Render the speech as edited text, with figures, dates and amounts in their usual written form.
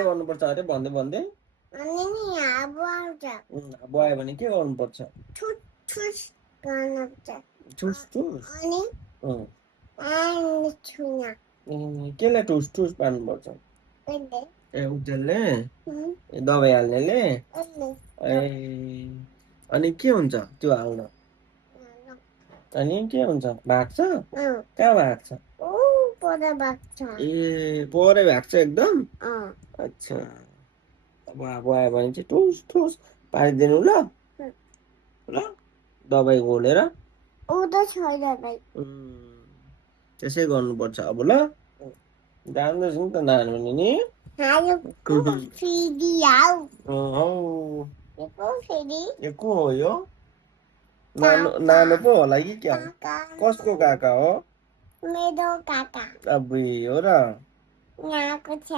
के गर्नुपर्छ अरे भन्दै भन्दै अनि नि अब आउँछ अब आयो भने के गर्नुपर्छ ठुस ठुस गर्नुपर्छ ठुस ठुस अनि अनि छुना केलाई ठुस ठुस पार्नुपर्छ उसले ए उजेलले दबाई हाल्नेले ए अनि के हुन्छ त्यो हाल्न अनि के हुन्छ भाग्छ कहाँ भाग्छ पर भाग्छ ए परै भाग्छ एकदम अच्छा अब आयो भने चाहिँ ठुस ठुस पारिदिनु ल ल दबाई घोलेर त्यसै गर्नुपर्छ अब ल जान्दैछ नि त नानी नि यो को हो यो नानो पो होला कि क्या कसको काका हो मेरो काका अब हो र यहाँको छ